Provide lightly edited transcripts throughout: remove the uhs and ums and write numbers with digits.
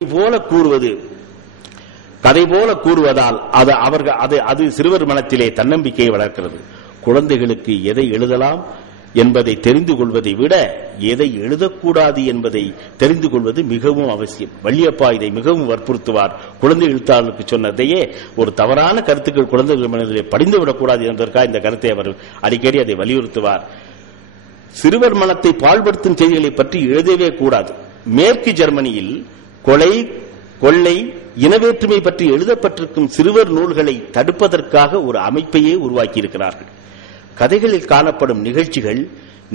போல கூறுவது கதை போல கூறுவதால் அது சிறுவர் மனத்திலே தன்னம்பிக்கையை வளர்க்கிறது. குழந்தைகளுக்கு எதை எழுதலாம் என்பதை தெரிந்து கொள்வதை விட எதை எழுதக்கூடாது என்பதை தெரிந்து கொள்வது மிகவும் அவசியம். வள்ளியப்பா இதை மிகவும் வற்புறுத்துவார். குழந்தை எழுத்தாளர்களுக்கு சொன்னதையே ஒரு தவறான கருத்துக்கள் குழந்தைகள் மனதிலே படிந்துவிடக்கூடாது என்பதற்காக இந்த கருத்தை அவர் அடிக்கடி அதை வலியுறுத்துவார். சிறுவர் மனத்தை பாழ்படுத்தும் செய்திகளை பற்றி எழுதவே கூடாது. மேற்கு ஜெர்மனியில் கொலை, கொள்ளை, இனவேற்றுமை பற்றி எழுதப்பட்டிருக்கும் சிறுவர் நூல்களை தடுப்பதற்காக ஒரு அமைப்பையே உருவாக்கியிருக்கிறார்கள். கதைகளில் காணப்படும் நிகழ்ச்சிகள்,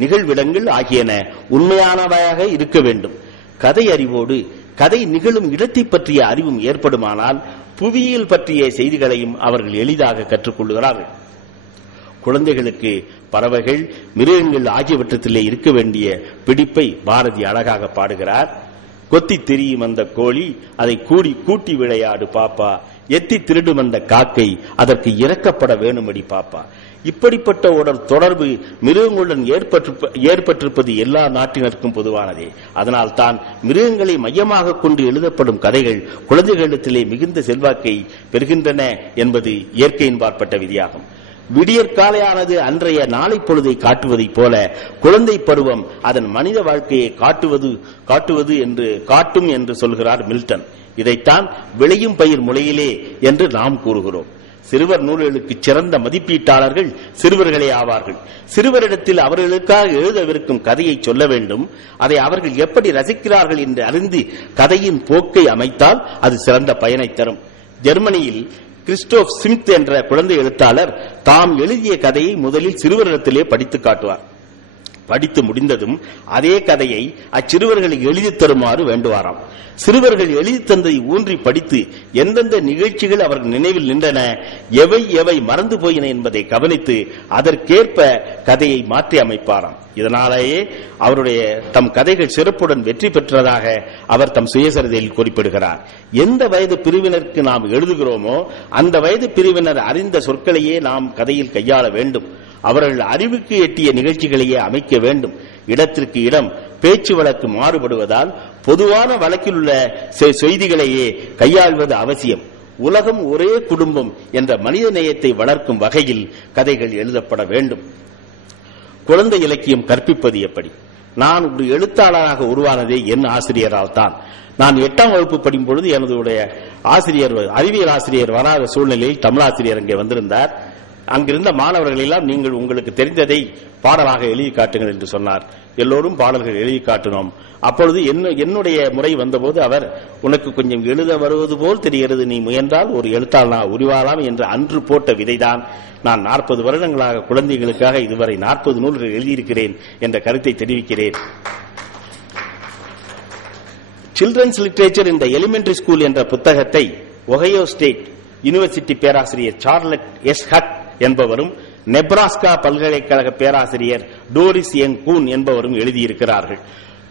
நிகழ்விடங்கள் ஆகியன உண்மையானவையாக இருக்க வேண்டும். கதை அறிவோடு கதை நிகழும் இடத்தை பற்றிய அறிவும் ஏற்படுமானால் புவியியல் பற்றிய செய்திகளையும் அவர்கள் எளிதாக கற்றுக்கொள்கிறார்கள். குழந்தைகளுக்கு பறவைகள், மிருகங்கள் ஆகியவற்றத்திலே இருக்க வேண்டிய பிடிப்பை பாரதி அழகாக பாடுகிறார். கொத்தி திரியும் அந்த கோழி, அதை கூட்டி விளையாடு பாப்பா, எத்தி திருடும் அந்த காக்கை, அதற்கு இறக்கப்பட வேணுமடி பாப்பா. இப்படிப்பட்ட ஒரு தொடர்பு மிருகங்களுடன் ஏற்பட்டிருப்பது எல்லா நாட்டினருக்கும் பொதுவானதே. அதனால் தான் மிருகங்களை மையமாக கொண்டு எழுதப்படும் கதைகள் குழந்தைகளிடத்திலே மிகுந்த செல்வாக்கை பெறுகின்றன என்பது இயற்கையின்பாற்பட்ட விதியாகும். விடியற்காலையானது அன்றைய நாளை பொழுதை காட்டுவதைப் போல குழந்தை பருவம் அதன் மனித வாழ்க்கையை காட்டும் என்று சொல்கிறார் மில்டன். இதைத்தான் விளையும் பயிர் முளையிலே என்று நாம் கூறுகிறோம். சிறுவர் நூல்களுக்கு சிறந்த மதிப்பீட்டாளர்கள் சிறுவர்களே ஆவார்கள். சிறுவரிடத்தில் அவர்களுக்காக எழுதவிருக்கும் கதையை சொல்ல வேண்டும். அதை அவர்கள் எப்படி ரசிக்கிறார்கள் என்று அறிந்து கதையின் போக்கை அமைத்தால் அது சிறந்த பயனை தரும். ஜெர்மனியில் கிறிஸ்டோப் ஸ்மித் என்ற குழந்தை எழுத்தாளர் தாம் எழுதிய கதையை முதலில் சிறுவரிடத்திலே படித்து காட்டுவார். படித்து முடிந்ததும் அதே கதையை அச்சிறுவர்களுக்கு எழுதி தருமாறு வேண்டுவாராம். சிறுவர்கள் எழுதி தந்ததை ஊன்றி படித்து எந்தெந்த நிகழ்ச்சிகள் அவர்கள் நினைவில் நின்றன, எவை மறந்து போயின என்பதை கவனித்து அதற்கேற்ப கதையை மாற்றி அமைப்பாராம். இதனாலேயே அவருடைய தம் கதைகள் சிறப்புடன் வெற்றி பெற்றதாக அவர் தம் சுயசரிதையில் குறிப்பிடுகிறார். எந்த வயது பிரிவினருக்கு நாம் எழுதுகிறோமோ அந்த வயது பிரிவினர் அறிந்த சொற்களையே நாம் கதையில் கையாள வேண்டும். அவர்கள் அறிவுக்கு எட்டிய நிகழ்ச்சிகளையே அமைக்க வேண்டும். இடத்திற்கு இடம், பேச்சு வழக்கு மாறுபடுவதால் பொதுவான வழக்கில் உள்ள செய்திகளையே கையாள்வது அவசியம். உலகம் ஒரே குடும்பம் என்ற மனித நேயத்தை வளர்க்கும் வகையில் கதைகள் எழுதப்பட வேண்டும். குழந்தை இலக்கியம் கற்பிப்பது எப்படி? நான் ஒரு எழுத்தாளராக உருவானதே என் ஆசிரியரால் தான். நான் 8ஆம் வகுப்பு படிக்கும் பொழுது எனது ஆசிரியர், அறிவியல் ஆசிரியர் வராத சூழ்நிலையில் தமிழாசிரியர் அங்கே வந்திருந்தார். அங்கிருந்த மாணவர்கள் எல்லாம் நீங்கள் உங்களுக்கு தெரிந்ததை பாடலாக எழுதி காட்டுங்கள் என்று சொன்னார். எல்லோரும் பாடல்கள் எழுதி காட்டினோம். அப்பொழுது என்னுடைய முறை வந்தபோது அவர், உனக்கு கொஞ்சம் எழுத வருவது போல் தெரிகிறது, நீ முயன்றால் ஒரு எழுத்தாளனாக உருவாகலாம் என்று அன்று போட்ட விதைதான் நான் 40 வருடங்களாக குழந்தைகளுக்காக இதுவரை 40 நூல்கள் எழுதியிருக்கிறேன் என்ற கருத்தை தெரிவிக்கிறேன். Children's literature in the elementary school என்ற புத்தகத்தை ஒஹையோ ஸ்டேட் யூனிவர்சிட்டி பேராசிரியர் சார்லட் எஸ் ஹட் என்பவரும் நெப்ராஸ்கா பல்கலைக்கழக பேராசிரியர் டோரிஸ் எங் கூன் என்பவரும் எழுதியிருக்கிறார்கள்.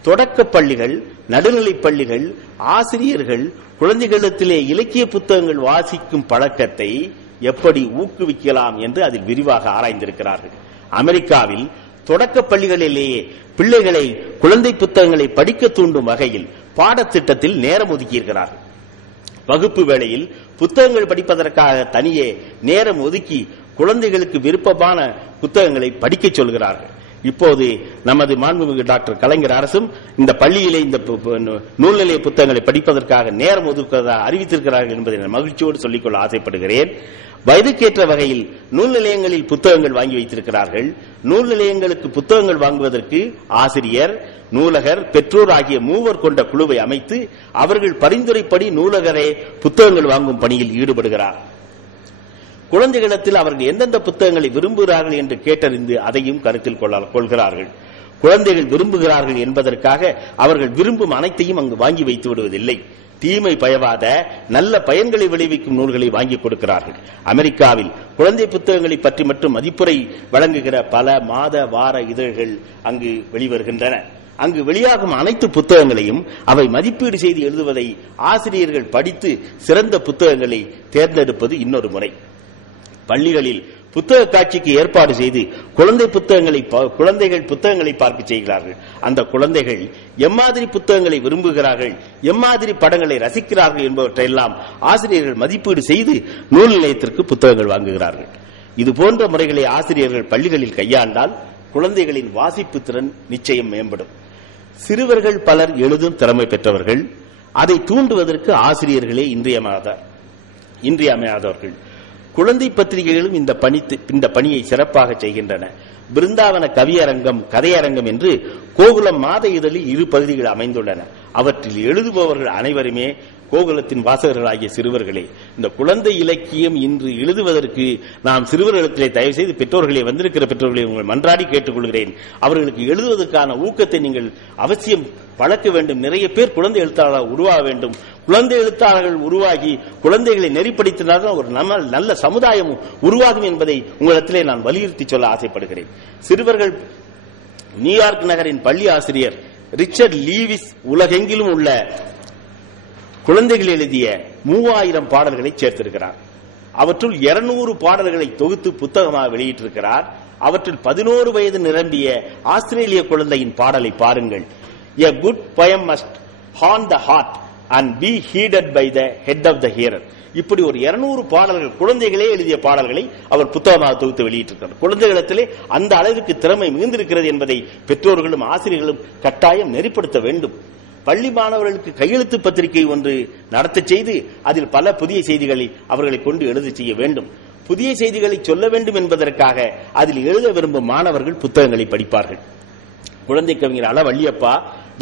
தொடக்கப் பள்ளிகள், நடுநிலைப் பள்ளிகள், ஆசிரியர்கள் குழந்தைகளிடத்திலே இலக்கிய புத்தகங்கள் வாசிக்கும் பழக்கத்தை எப்படி ஊக்குவிக்கலாம் என்று அதில் விரிவாக ஆராய்ந்திருக்கிறார்கள். அமெரிக்காவில் தொடக்கப் பள்ளிகளிலேயே பிள்ளைகளை குழந்தை புத்தகங்களை படிக்க தூண்டும் வகையில் பாடத்திட்டத்தில் நேரம் ஒதுக்கியிருக்கிறார்கள். வகுப்பு வேளையில் புத்தகங்கள் படிப்பதற்காக தனியே நேரம் ஒதுக்கி குழந்தைகளுக்கு விருப்பமான புத்தகங்களை படிக்க சொல்கிறார்கள். இப்போது நமது மாண்புமிகு டாக்டர் கலைஞர் அரசும் இந்த பள்ளியிலே இந்த நூல்நிலைய புத்தகங்களை படிப்பதற்காக நேரம் ஒதுக்குவதாக அறிவித்திருக்கிறார்கள் என்பதை நான் மகிழ்ச்சியோடு சொல்லிக்கொள்ள ஆசைப்படுகிறேன். வயதுக்கேற்ற வகையில் நூல் நிலையங்களில் புத்தகங்கள் வாங்கி வைத்திருக்கிறார்கள். நூல் நிலையங்களுக்கு புத்தகங்கள் வாங்குவதற்கு ஆசிரியர், நூலகர், பெற்றோர் ஆகிய 3 கொண்ட குழுவை அமைத்து அவர்கள் பரிந்துரைப்படி நூலகரே புத்தகங்கள் வாங்கும் பணியில் ஈடுபடுகிறார். குழந்தைகளிடத்தில் அவர்கள் எந்தெந்த புத்தகங்களை விரும்புகிறார்கள் என்று கேட்டறிந்து அதையும் கருத்தில் கொள்கிறார்கள். குழந்தைகள் விரும்புகிறார்கள் என்பதற்காக அவர்கள் விரும்பும் அனைத்தையும் அங்கு வாங்கி வைத்து விடுவதில்லை. தீமை பயவாத நல்ல பயன்களை விளைவிக்கும் நூல்களை வாங்கி கொடுக்கிறார்கள். அமெரிக்காவில் குழந்தை புத்தகங்களை பற்றி மட்டும் மதிப்புரை வழங்குகிற பல மாத, வார இதழ்கள் அங்கு வெளிவருகின்றன. அங்கு வெளியாகும் அனைத்து புத்தகங்களையும் அவை மதிப்பீடு செய்து எழுதுவதை ஆசிரியர்கள் படித்து சிறந்த புத்தகங்களை தேர்ந்தெடுப்பது இன்னொரு முறை. பள்ளிகளில் புத்தக காட்சிக்கு ஏற்பாடு செய்து குழந்தைகள் புத்தகங்களை பார்க்க செய்கிறார்கள். அந்த குழந்தைகள் எம்மாதிரி புத்தகங்களை விரும்புகிறார்கள், எம்மாதிரி படங்களை ரசிக்கிறார்கள் என்பவற்றையெல்லாம் ஆசிரியர்கள் மதிப்பீடு செய்து நூல் நிலையத்திற்கு புத்தகங்கள் வாங்குகிறார்கள். இது போன்ற முறைகளை ஆசிரியர்கள் பள்ளிகளில் கையாண்டால் குழந்தைகளின் வாசிப்பு திறன் நிச்சயம் மேம்படும். சிறுவர்கள் பலர் எழுதும் திறமை பெற்றவர்கள். அதை தூண்டுவதற்கு ஆசிரியர்களே இன்றியமையாதவர்கள். குழந்தை பத்திரிகைகளும் இந்த பணியை சிறப்பாக செய்கின்றன. பிருந்தாவன கவியரங்கம், கதையரங்கம் என்று கோகுலம் மாத இதழில் 2 பகுதிகள் அமைந்துள்ளன. அவற்றில் எழுதுபவர்கள் அனைவருமே கோகுலத்தின் வாசகர்களாகிய சிறுவர்களே. இந்த குழந்தை இலக்கியம் இன்று எழுதுவதற்கு நாம் சிறுவர்களிடத்திலே தயவு செய்து பெற்றோர்களே, வந்திருக்கிற பெற்றோர்களை உங்கள் மன்றாடி கேட்டுக்கொள்கிறேன். அவர்களுக்கு எழுதுவதற்கான ஊக்கத்தை நீங்கள் அவசியம் பழக்க வேண்டும். நிறைய பேர் குழந்தை எழுத்தாளர்கள் உருவாக வேண்டும். குழந்தை எழுத்தாளர்கள் உருவாகி குழந்தைகளை நெறிப்படுத்தினால்தான் ஒரு நல்ல சமுதாயம் உருவாகும் என்பதை உங்களிடத்திலே நான் வலியுறுத்தி சொல்ல ஆசைப்படுகிறேன். சிறுவர்கள் நியூயார்க் நகரின் பள்ளி ஆசிரியர் ரிச்சர்ட் லீவிஸ் உலகெங்கிலும் உள்ள குழந்தைகள் எழுதிய 3000 பாடல்களை சேர்த்திருக்கிறார். அவற்றுள் 200 பாடல்களை தொகுத்து புத்தகமாக வெளியிட்டிருக்கிறார். அவற்றில் 11 வயது நிரம்பிய ஆஸ்திரேலிய குழந்தையின் பாடலை பாருங்கள். A good poem must haunt the heart and be heeded by the head of the hearer. இப்படி ஒரு 200 பாடல்கள், குழந்தைகளே எழுதிய பாடல்களை அவர் புத்தகமாக தொகுத்து வெளியிட்டிருக்கிறார். குழந்தைகளிடத்திலே அந்த அளவுக்கு திறமை மிகுந்திருக்கிறது என்பதை பெற்றோர்களும் ஆசிரியர்களும் கட்டாயம் நெறிப்படுத்த வேண்டும். பள்ளி மாணவர்களுக்கு கையெழுத்து பத்திரிகை ஒன்று நடத்த செய்து அதில் பல புதிய செய்திகளை அவர்களை கொண்டு எழுத செய்ய வேண்டும். புதிய செய்திகளை சொல்ல வேண்டும் என்பதற்காக அதில் எழுத விரும்பும் மாணவர்கள் புத்தகங்களை படிப்பார்கள். குழந்தை கவிஞர் அள வள்ளியப்பா,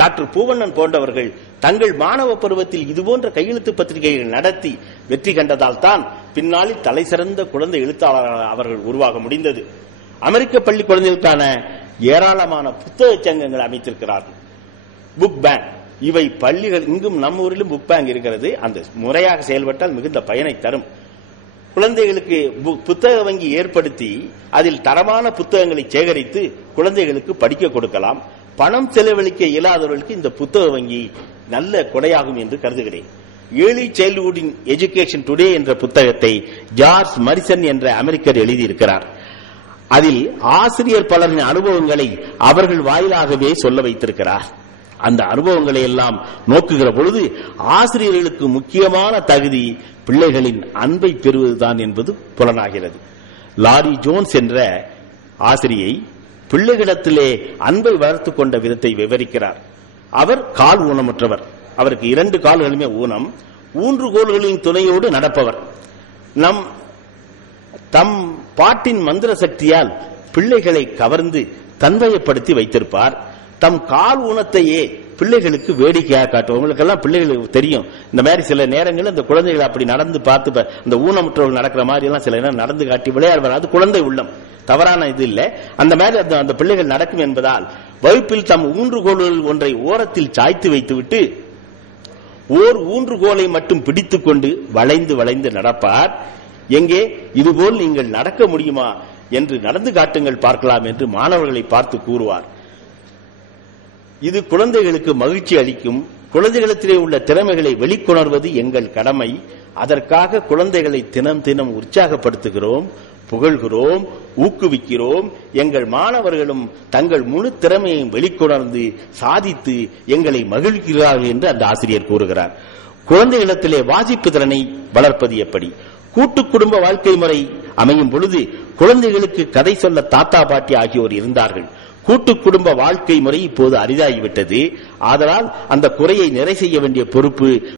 டாக்டர் பூவண்ணன் போன்றவர்கள் தங்கள் மாணவ பருவத்தில் இதுபோன்ற கையெழுத்து பத்திரிகைகள் நடத்தி வெற்றி கண்டதால் தான் பின்னாளில் தலை சிறந்த குழந்தை எழுத்தாளர்களாக அவர்கள் உருவாக முடிந்தது. அமெரிக்க பள்ளி குழந்தைகளுக்கான ஏராளமான புத்தக சங்கங்கள் அமைத்திருக்கிறார்கள். புக் பேங்க், இவை பள்ளிகள், இங்கும் நம்ம ஊரிலும் புக் பேங்க் இருக்கிறது. அந்த முறையாக செயல்பட்டால் மிகுந்த பயனை தரும். குழந்தைகளுக்கு புத்தக வங்கி ஏற்படுத்தி அதில் தரமான புத்தகங்களை சேகரித்து குழந்தைகளுக்கு படிக்க கொடுக்கலாம். பணம் செலவழிக்க இயலாதவர்களுக்கு இந்த புத்தக வங்கி நல்ல கொடையாகும் என்று கருதுகிறேன். Early childhood in education today என்ற புத்தகத்தை ஜார்ஜ் மரிசன் என்ற அமெரிக்கர் எழுதியிருக்கிறார். அதில் ஆசிரியர் பலரின் அனுபவங்களை அவர்கள் வாயிலாகவே சொல்ல வைத்திருக்கிறார். அந்த அனுபவங்களை எல்லாம் நோக்குகிற பொழுது ஆசிரியர்களுக்கு முக்கியமான தகுதி பிள்ளைகளின் அன்பை பெறுவதுதான் என்பது புலனாகிறது. லாரி ஜோன்ஸ் என்ற ஆசிரியை பிள்ளைகளிடத்திலே அன்பை வளர்த்துக் கொண்ட விதத்தை விவரிக்கிறார். அவர் கால் ஊனமுற்றவர். அவருக்கு 2 கால்களுமே ஊனம். ஊன்றுகோல்களின் துணையோடு நடப்பவர். தம் பாட்டின் மந்திர சக்தியால் பிள்ளைகளை கவர்ந்து தன்வயப்படுத்தி வைத்திருப்பார். தம் கால் ஊனத்தையே பிள்ளைகளுக்கு வேடிக்கையாக காட்டுவோம். உங்களுக்கெல்லாம் பிள்ளைகளுக்கு தெரியும், இந்த மாதிரி சில நேரங்களில் இந்த குழந்தைகள் அப்படி நடந்து பார்த்து இந்த ஊனமுற்றவர்கள் நடக்கிற மாதிரி எல்லாம் சில நேரம் நடந்து காட்டி விளையாடுவார். அது குழந்தை உள்ளம், தவறான இது இல்லை. அந்த மாதிரி அந்த பிள்ளைகள் நடக்கும் என்பதால் வகுப்பில் தம் ஊன்றுகோல்கள் ஒன்றை ஓரத்தில் சாய்த்து வைத்துவிட்டு ஓர் ஊன்றுகோலை மட்டும் பிடித்துக் கொண்டு வளைந்து வளைந்து நடப்பார். எங்கே இதுபோல் நீங்கள் நடக்க முடியுமா என்று நடந்து காட்டுங்கள் பார்க்கலாம் என்று மாணவர்களை பார்த்து கூறுவார். இது குழந்தைகளுக்கு மகிழ்ச்சி அளிக்கும். குழந்தைகளிடத்திலே உள்ள திறமைகளை வெளிக்கொணர்வது எங்கள் கடமை. அதற்காக குழந்தைகளை தினம் தினம் உற்சாகப்படுத்துகிறோம், புகழ்கிறோம், ஊக்குவிக்கிறோம். எங்கள் மாணவர்களும் தங்கள் முழு திறமையையும் வெளிக்கொணர்ந்து சாதித்து எங்களை மகிழ்கிறார்கள் என்று அந்த ஆசிரியர் கூறுகிறார். குழந்தைகளிடத்திலே வாசிப்பு திறனை வளர்ப்பது எப்படி? கூட்டு குடும்ப வாழ்க்கை முறை அமையும் பொழுது குழந்தைகளுக்கு கதை சொல்ல தாத்தா பாட்டி ஆகியோர் இருந்தார்கள். கூட்டு குடும்ப வாழ்க்கை முறை இப்போது அரிதாகிவிட்டது. ஆதலால் அந்த குறையை நிறை செய்ய வேண்டிய பொறுப்பு